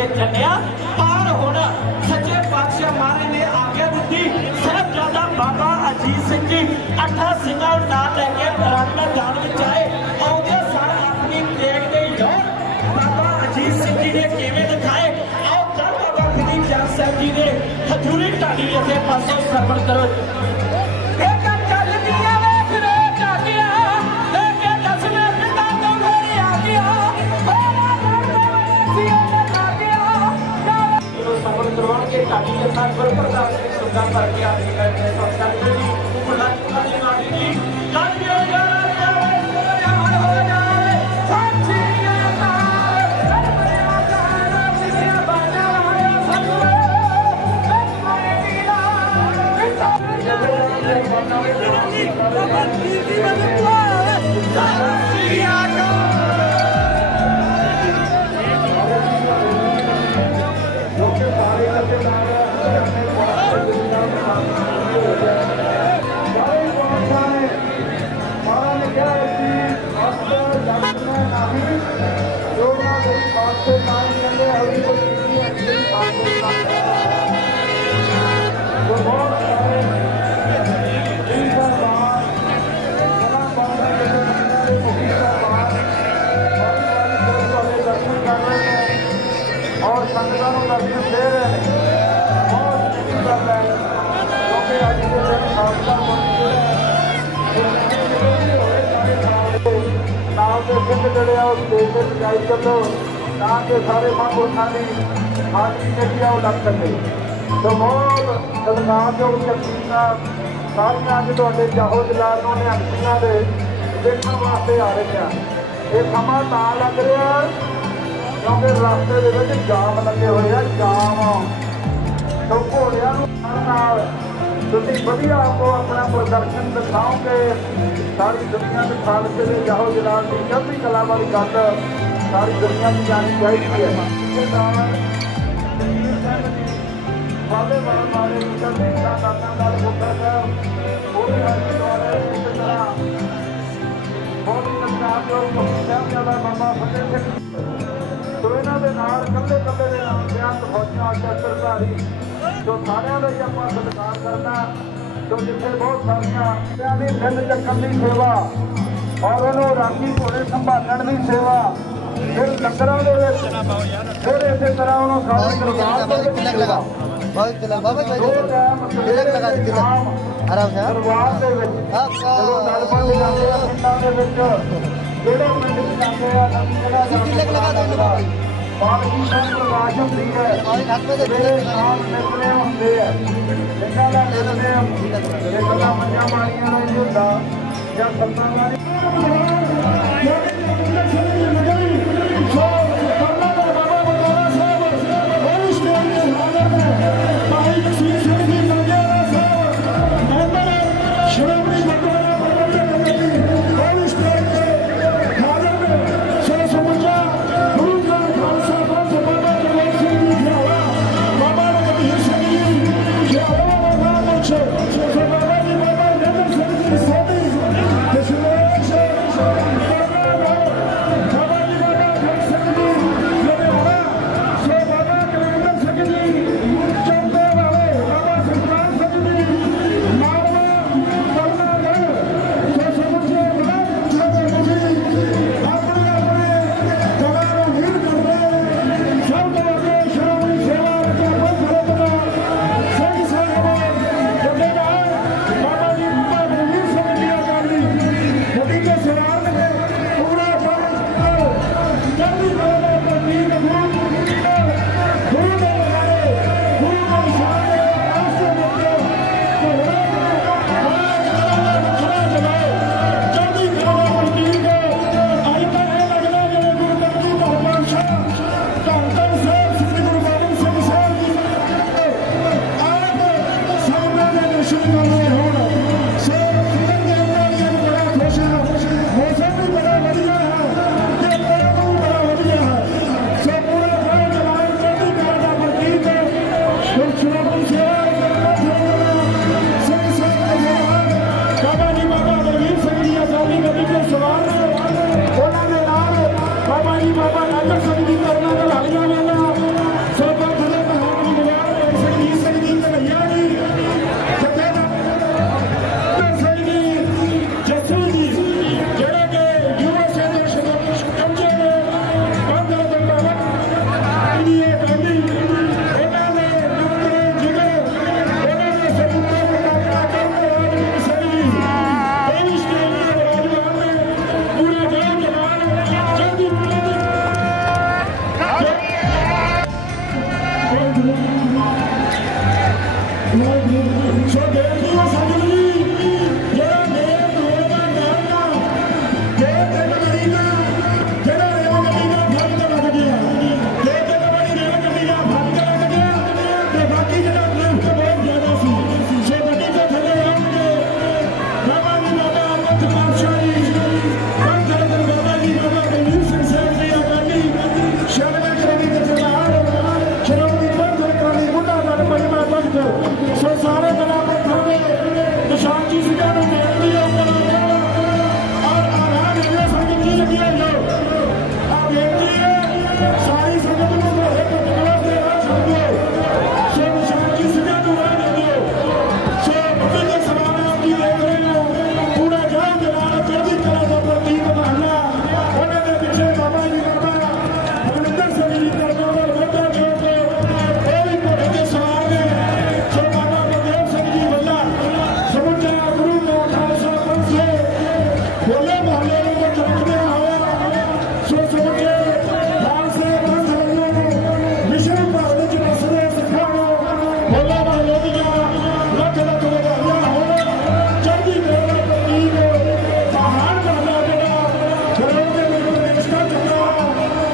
ਕੇ ਜੰਨਿਆ ਪਾਰ ਹੋਣਾ ਸੱਚੇ ਪਾਤਸ਼ਾਹ ਮਹਾਰਾਜ ਨੇ ਆਗਿਆ ਦਿੱਤੀ। ਸਾਹਿਬਜ਼ਾਦਾ ਬਾਬਾ ਅਜੀਤ ਸਿੰਘ ਜੀ, ਅੱਠਾਂ ਸਿੰਘਾਂ ਨੂੰ ਨਾਲ ਲੈ ਕੇ ਰਣ ਮੈਦਾਨ ਵਿੱਚ ਆਏ। ਆਉਂਦੇ ਸਾਰ ਆਪਣੀ ਤੇਗ ਦੇ ਯੋਰ ਬਾਬਾ ਅਜੀਤ ਸਿੰਘ ਜੀ ਨੇ ਕਿਵੇਂ ਦਿਖਾਏ? ਆਓ ਜਦ ਬਾਬਾ ਖਦੀਮ ਚੰਦ ਸਾਹਿਬ ਜੀ ਦੇ ਹਜ਼ੂਰੀ ਢਾਡੀ ਇਸੇ ਪਾਸੋਂ ਸਰਵਣ ਕਰੋ। ਕੇ ਢਾਡੀ ਜੱਥਾ ਗੁਰੂ ਪ੍ਰਤਾਪ ਸਿੰਘ ਨਾਲ ਦੇ ਸਿੰਘ ਜਿਹੜੇ ਆ ਉਹ ਸਟੇਜ ਤੇ ਜਾਈ ਚੱਲੋ ਤਾਂ ਕਿ ਸਾਰੇ ਮਹਾਂਪੁਰਖਾਂ ਦੀ ਹਾਜ਼ਰੀ ਜਿਹੜੀ ਆ ਉਹ ਲੱਗ ਸਕੇ। ਸੋ ਬਹੁਤ ਸਤਿਕਾਰਯੋਗ ਸ਼ਖਸੀਅਤਾਂ ਸਾਰੀਆਂ ਅੱਜ ਤੁਹਾਡੇ ਜਾਹੋ ਜਲਾਲ ਨੂੰ ਨਿਹੰਗੀਆਂ ਦੇ ਦੇਖਣ ਵਾਸਤੇ ਆ ਰਹੀਆਂ ਇਹ ਸਮਾਂ ਤਾਂ ਲੱਗ ਰਿਹਾ, ਕਿਉਂਕਿ ਰਸਤੇ ਦੇ ਵਿੱਚ ਜਾਮ ਲੱਗੇ ਹੋਏ ਆ, ਜਾਮ। ਸੋ ਘੋੜਿਆਂ ਨੂੰ ਨਾਲ ਤੁਸੀਂ ਵਧੀਆ ਆਪੋ ਆਪਣਾ ਪ੍ਰਦਰਸ਼ਨ ਦਿਖਾਓਗੇ। ਸਾਰੀ ਦੁਨੀਆ ਦੇ ਖਾਲਸੇ ਦੇ ਜਾਹੋ ਜਲਾਲ ਦੀ ਚੜ੍ਹਦੀ ਕਲਾ ਵਾਲੀ ਗੱਲ ਸਾਰੀ ਦੁਨੀਆ ਨੂੰ ਜਾਣੀ ਚਾਹੀਦੀ ਹੈ। ਇਹ ਨਾਲ ਵਾਲੇ ਵਾਲੇ ਵਾਲੇ ਦਾਤਾਂ ਨਾਲ ਮੁੱਖਾ ਸਾਹਿਬ ਉਹਦੇ ਹੱਥ ਦੁਆਰੇ ਇਸ ਤਰ੍ਹਾਂ ਬਹੁਤ ਹੀ ਸਤਿਕਾਰਯੋਗ ਸਾਹਿਬ ਦਾ ਬਾਬਾ ਫਤਿਹ ਸਿੰਘ ਸੋ ਇਹਨਾਂ ਦੇ ਨਾਲ ਕੱਲੇ ਕੱਲੇ ਦੇ ਨਾਲ ਬਿਆਨ ਫੌਜਾਂ ਅਸ਼ਰਧਾਰੀ ਜੋ ਸਾਰਿਆਂ ਦਾ ਹੀ ਆਪਾਂ ਸਤਿਕਾਰ ਕਰਨਾ। ਜੋ ਜਿੱਥੇ ਬਹੁਤ ਸਾਰੀਆਂ ਪਿਆਰੀ ਦਿਲ ਚੱਕਣ ਦੀ ਸੇਵਾ ਔਰ ਇਹਨੂੰ ਰਾਖੀ ਘੋੜੇ ਸੰਭਾਲਣ ਦੀ ਸੇਵਾ ਫਿਰ ਲੰਗਰਾਂ ਦੇ ਵਿੱਚ ਫਿਰ ਇਸੇ ਤਰ੍ਹਾਂ ਉਹਨੂੰ ਸਾਰੇ ਦਰਬਾਰ ਦੇ ਵਿੱਚ ਲਗਾ ਬਹੁਤ ਚਲਾ ਬਾਬਾ ਜੀ ਤਿਲਕ ਲਗਾ ਦੇ ਤਿਲਕ ਆਰਾਮ ਨਾਲ ਦਰਬਾਰ ਦੇ ਵਿੱਚ ਜਦੋਂ ਨਲਪਾਂ ਦੇ ਜਾਂਦੇ ਆ ਪਿੰਡਾਂ ਦੇ ਵਿੱਚ ਜਿਹੜੇ ਪਿੰਡ ਜਾਂਦੇ ਆ ਤਿਲਕ ਲਗਾ ਦੋ ਬਾਬਾ ਜੀ? ਪਾਲਕੀ ਸਾਹਿਬ ਪ੍ਰਕਾਸ਼ ਹੁੰਦੀ ਹੈ। ਜਿਹੜੇ ਨਾਲ ਨਿਰਣੇ ਹੁੰਦੇ ਹੈ ਜਿੰਨਾਂ ਦਾ ਨਿਰਣੇ ਜਿਹੜੇ ਗੱਲਾਂ ਮੰਨਿਆ ਮਾਰੀਆਂ ਦਾ ਨਹੀਂ ਹੁੰਦਾ। ਜਾਂ ਸੱਤਾਂ ਦਾ ਨਹੀਂ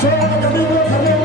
Shake the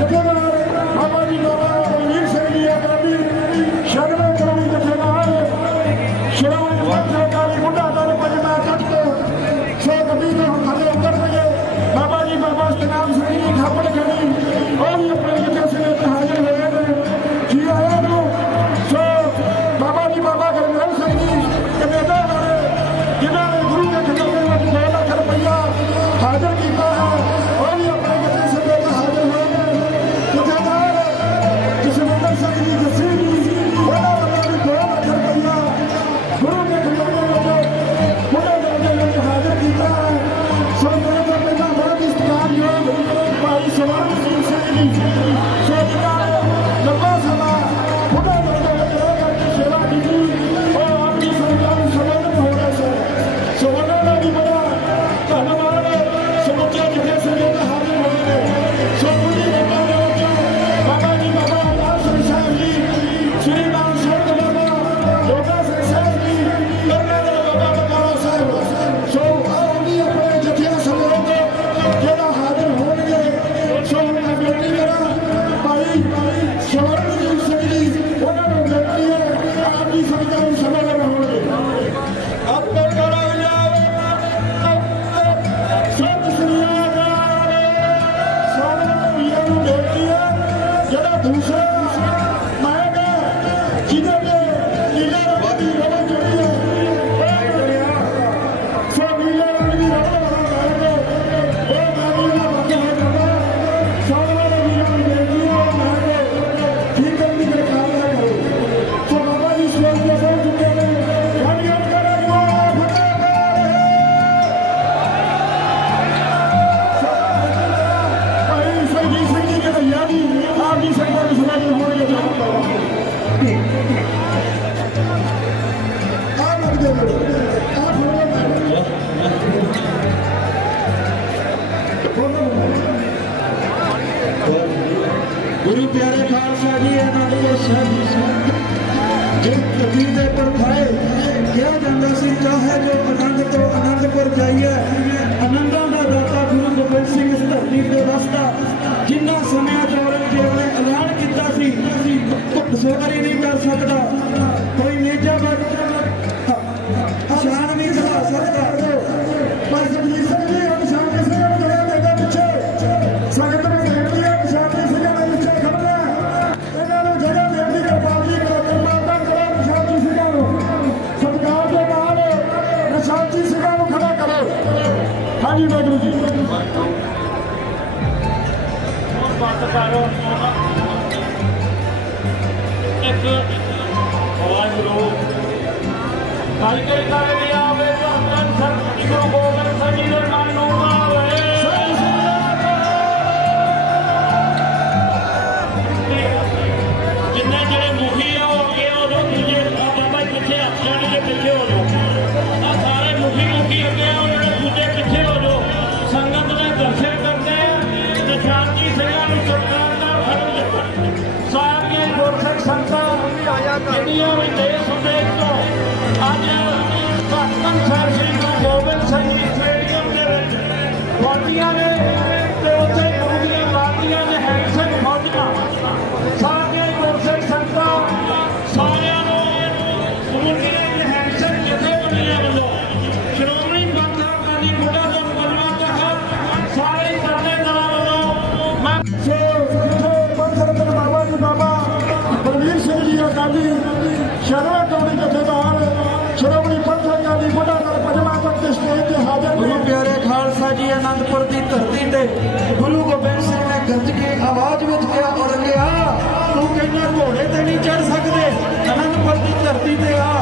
표정을 ਜੋ ਆਨੰਦ ਜਾਈਏ, ਆਨੰਦਾਂ ਦਾ ਦਾਤਾ ਗੁਰੂ ਗੋਬਿੰਦ ਸਿੰਘ ਇਸ ਧਰਤੀ ਦੇ ਜਿੰਨਾ ਸਮਾਂ ਔਰੰਗਜ਼ੇਬ ਨੇ ਐਲਾਨ ਕੀਤਾ ਸੀ ਸੋਹਰੀ ਨਹੀਂ ਕਰ ਸਕਦਾ, ਕੋਈ ਨੇਜਾ ਬਗ ਇੱਕ ਵਾਹਿਗੁਰੂ। ਗੱਲ ਕਰੀ ਕਰੇ ਸੋ ਜਿੱਥੇ ਪੰਜ ਰਤਨ ਬਾਬਾ ਜੀ ਬਾਬਾ ਬਲਵੀਰ ਸਿੰਘ ਜੀ ਅਕਾਲੀ ਸ਼ਰਮਾ ਕੌੜੀ ਜਥੇਦਾਰ ਸ਼੍ਰੋਮਣੀ ਪੰਥ ਅਕਾਲੀ ਬੜਾ ਦਲ ਪੰਜਵਾਂ ਤੱਕ ਦੇ ਸਟੇਜ ਤੇ ਹਾਜ਼ਰ ਗੁਰੂ ਪਿਆਰੇ ਖਾਲਸਾ ਜੀ, ਅਨੰਦਪੁਰ ਦੀ ਧਰਤੀ ਤੇ ਗੁਰੂ ਗੋਬਿੰਦ ਸਿੰਘ ਨੇ ਗੱਜ ਕੇ ਆਵਾਜ਼ ਵਿੱਚ ਕਿਹਾ ਉਰ ਗਿਆ ਤੂੰ ਕਹਿੰਦਾ ਘੋੜੇ ਤੇ ਨਹੀਂ ਚੜ ਸਕਦੇ, ਅਨੰਦਪੁਰ ਦੀ ਧਰਤੀ ਤੇ ਆ।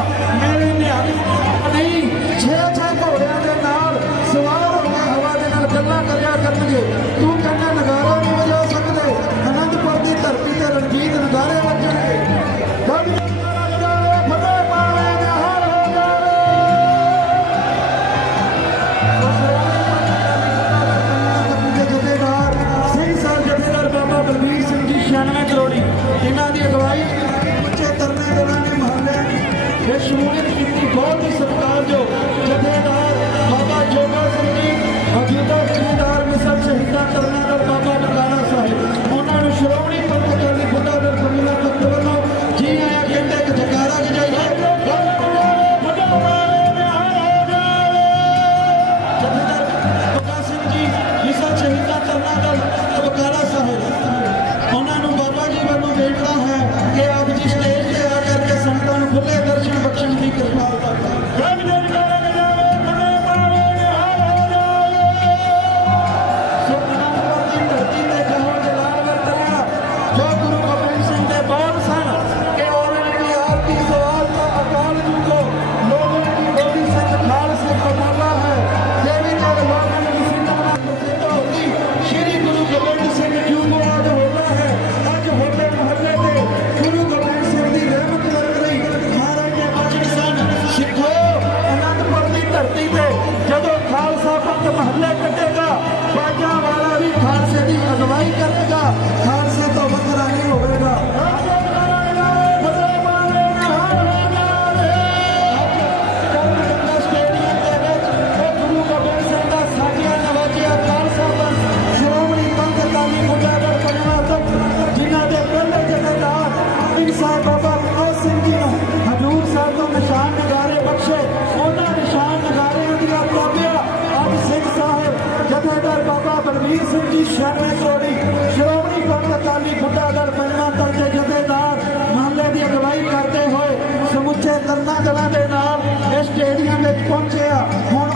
ਤਲਵੀਰ ਸਿੰਘ ਜੀ, ਸ਼ਰਮੇ ਚੋੜੀ ਸ਼੍ਰੋਮਣੀ ਗੁਰਦ ਅਕਾਲੀ ਫੁੱਟਾਗੜ ਪੰਜਵਾਂ ਦਰਜੇ ਜਥੇਦਾਰ ਮਾਮਲੇ ਦੀ ਅਗਵਾਈ ਕਰਦੇ ਹੋਏ ਸਮੁੱਚੇ ਤਰਨਾ ਦਲਾਂ ਦੇ ਨਾਲ ਇਸ ਸਟੇਡੀਅਮ ਵਿੱਚ ਪਹੁੰਚਿਆ ਆ।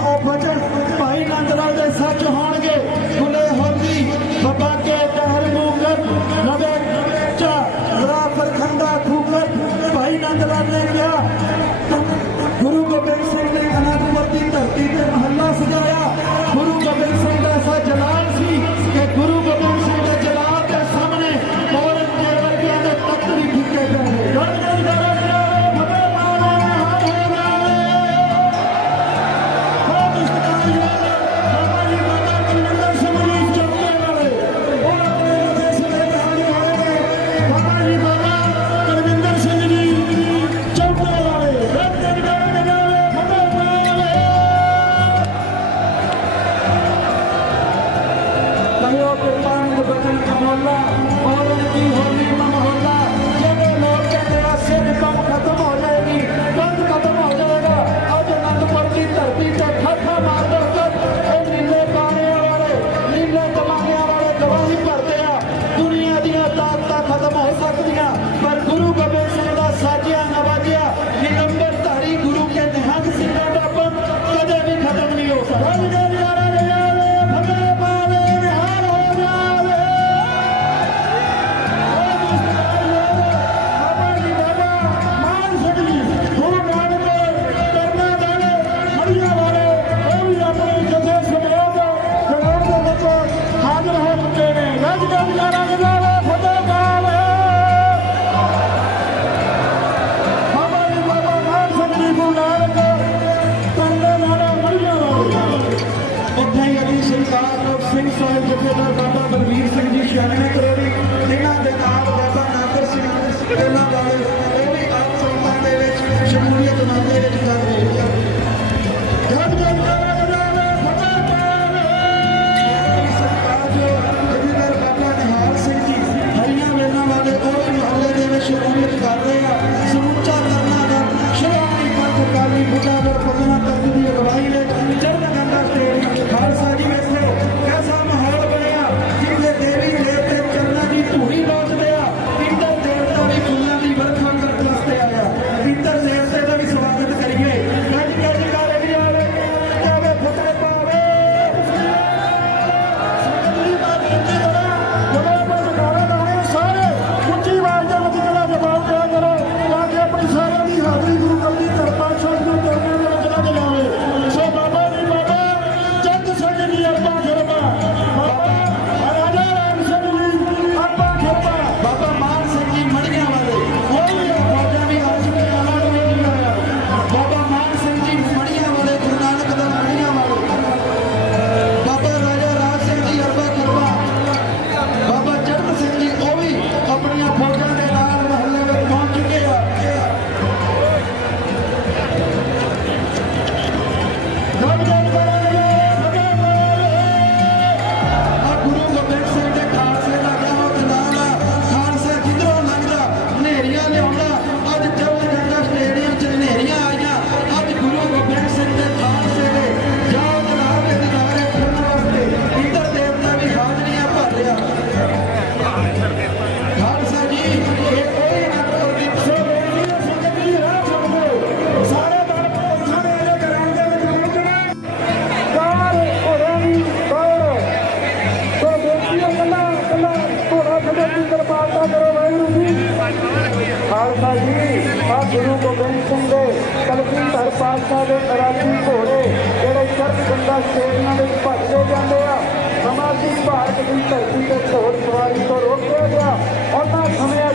ਢੋਲ ਸਵਾਰੀ ਤੋਂ ਰੋਕਿਆ ਗਿਆ। ਉਹਨਾਂ ਸਮੇਂ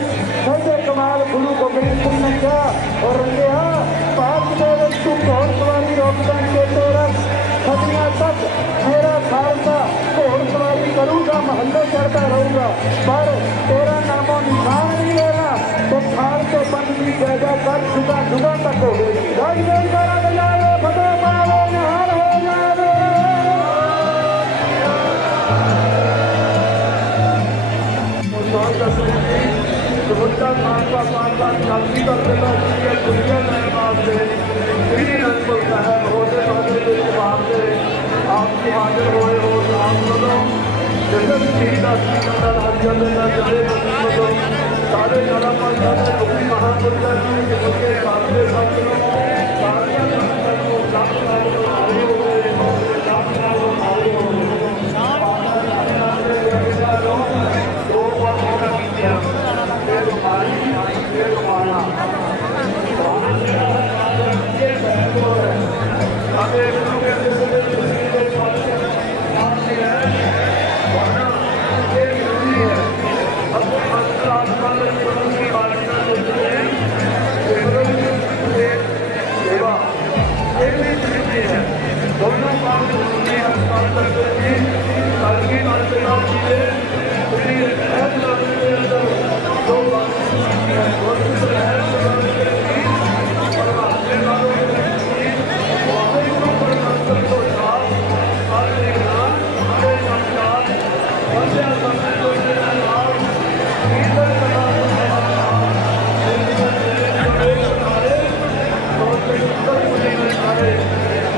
ਸੱਜੇ ਕਮਾਲ ਗੁਰੂ ਗੋਬਿੰਦ ਸਿੰਘ ਨੇ ਕਿਹਾ ਔਰ ਕਿਹਾ ਪਾਪ ਦੇ ਵਿੱਚ ਤੂੰ ਢੋਲ ਸਵਾਰੀ ਰੋਕਦਾ ਕਿ ਤੇਰਾ ਸਦੀਆਂ ਤੱਕ ਮੇਰਾ ਖਾਲਸਾ ਢੋਲ ਸਵਾਰੀ ਕਰੂਗਾ, ਮਹੱਲੇ ਚੜਦਾ ਰਹੂਗਾ। ਪਰ ਤੇਰਾ ਨਾਮੋ ਨਿਸ਼ਾਨ ਨਹੀਂ ਲੈਣਾ ਤੇ ਖਾਲ ਤੋਂ ਬੰਦ ਦੀ ਜਗ੍ਹਾ ਕਰ ਸੁਦਾ ਸੁਦਾ ਤੱਕ ਹੋਵੇਗਾ ਦਾ ਮਾਨਸਾ ਮਾਨਸਾ ਜਲਦੀ ਦਾ ਪਹਿਲਾ ਹੈ ਦੁਨੀਆ ਦੇ ਵਾਸਤੇ ਸ੍ਰੀ ਅਨੰਦਪੁਰ ਸਾਹਿਬ ਹੋਟਲ ਸਾਹਿਬ ਦੇ ਜਵਾਬ ਦੇ ਆਪ ਜੀ ਹਾਜ਼ਰ ਹੋਏ ਹੋ ਆਪ ਵੱਲੋਂ ਜਨਮ ਸ੍ਰੀ ਦਾ ਸਿੰਘ ਦਾ ਹਰਿਜਨ ਦੇ ਨਾਲ ਜਿਹੜੇ ਵੱਲੋਂ ਸਾਰੇ ਜਣਾ ਪੰਥਾਂ ਦੇ ਮੁਖੀ ਮਹਾਂਪੁਰਖਾਂ ਜੀ ਦੇ ਮੁਖੀ ਸਾਹਿਬ ਦੇ ਸਭ ਨੂੰ ਸਾਰਿਆਂ ਨੂੰ ਸਭ ਨੂੰ जी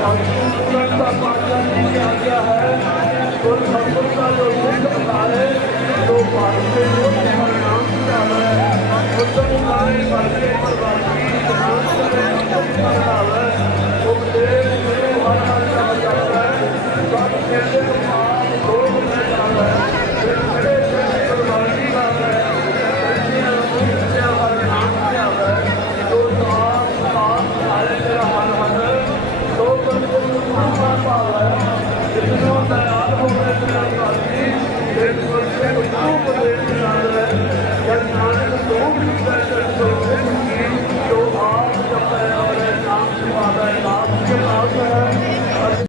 की आज्ञा है तो सत्संग का जो सिद्ध होता है तो भारत के जो परिणाम क्या है उत्तम कार्य करके प्रवासी ध्यान करें परिणाम है उपदेश गुरु हर हर का जाता है